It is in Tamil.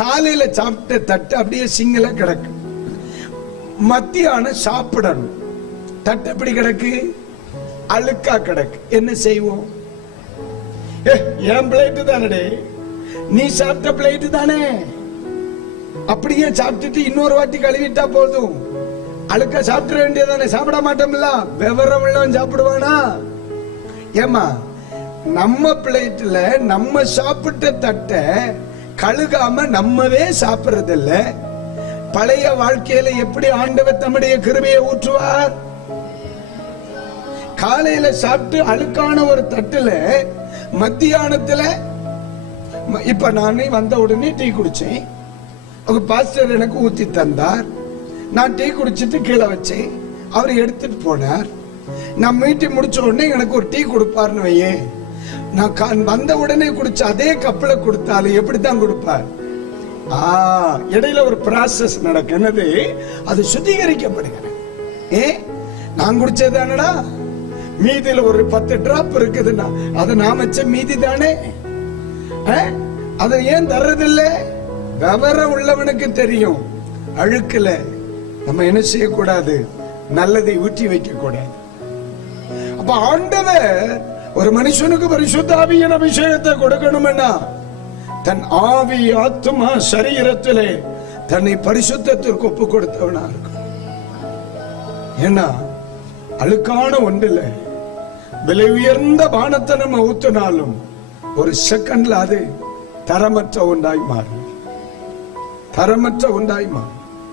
காலையில சாப்பிட்ட தட்டு அப்படியே சிங்கிளா கிடக்கு. மத்தியானம் சாப்பிடணும், தட்டு எப்படி கிடக்கு? அழுக்கா கிடக்கு. என்ன செய்வோம்? என் பிளேட்டு தானே, நீ சாப்பிட்ட பிளேட்டு தானே, அப்படியே சாப்பிட்டுட்டு இன்னொரு வாட்டி கழுவிட்டா போதும். அழுக்கா சாப்பிட வேண்டியதானே? சாப்பிட மாட்டோம்ல. விவரம் உள்ளவன் சாப்பிடுவானா? ஏமா, நம்ம பிளேட்ல நம்ம சாப்பிட்ட தட்டை கழுகாம நம்மவே சாப்பிடுறது இல்ல. பழைய வாழ்க்கையில எப்படி ஆண்டவர் தம்முடைய கிருபையை ஊற்றுவார்? காலையில சாப்பிட்டு அழுக்கான ஒரு தட்டுல மத்தியானத்துல, இப்ப நானே வந்த உடனே டீ குடிச்சேன். அவங்க பாஸ்டர் எனக்கு ஊத்தி தந்தார். நான் டீ குடிச்சிட்டு கீழே வச்சேன். அவர் எடுத்துட்டு போனார். நான் மீட்டிங் முடிச்ச உடனே எனக்கு ஒரு டீ கொடுப்பாருன்னு வையே, நான் வந்த உடனே குடிச்ச அதே கப்பல கொடுத்தாலும் எப்படித்தான் கொடுப்பார்? இடையில ஒரு ப்ராசஸ் நடக்கு. என்னது? அது சுத்திகரிக்கப்படுகிறது. நான் குடிச்சதானடா, மீதியில ஒரு 10 டிராப் இருக்குதுன்னா அதை நான் வச்ச மீதி தானே. அதை ஏன் தர்றதில்ல? விவரம் உள்ளவனுக்கு தெரியும். அழுக்கல நம்ம என்ன செய்யக்கூடாது? நல்லதை ஊற்றி வைக்க கூடாது. அப்ப ஆண்டவர் ஒரு மனுஷனுக்கு பரிசுத்த ஆவியின் அபிஷேகத்தை கொடுக்கணும்னா தன் ஆவி, ஆத்மா, சரீரத்திலே தன்னை பரிசுத்தத்திற்கு ஒப்பு கொடுத்தவனா இருக்கும். ஏன்னா அழுக்கான ஒன்றில் விலை உயர்ந்த பானத்தை நம்ம ஊத்தினாலும் ஒரு செகண்ட்ல அது தரமற்ற ஒன்றாய் மாறும். தரமற்ற ஒன்றாய் மாறும்.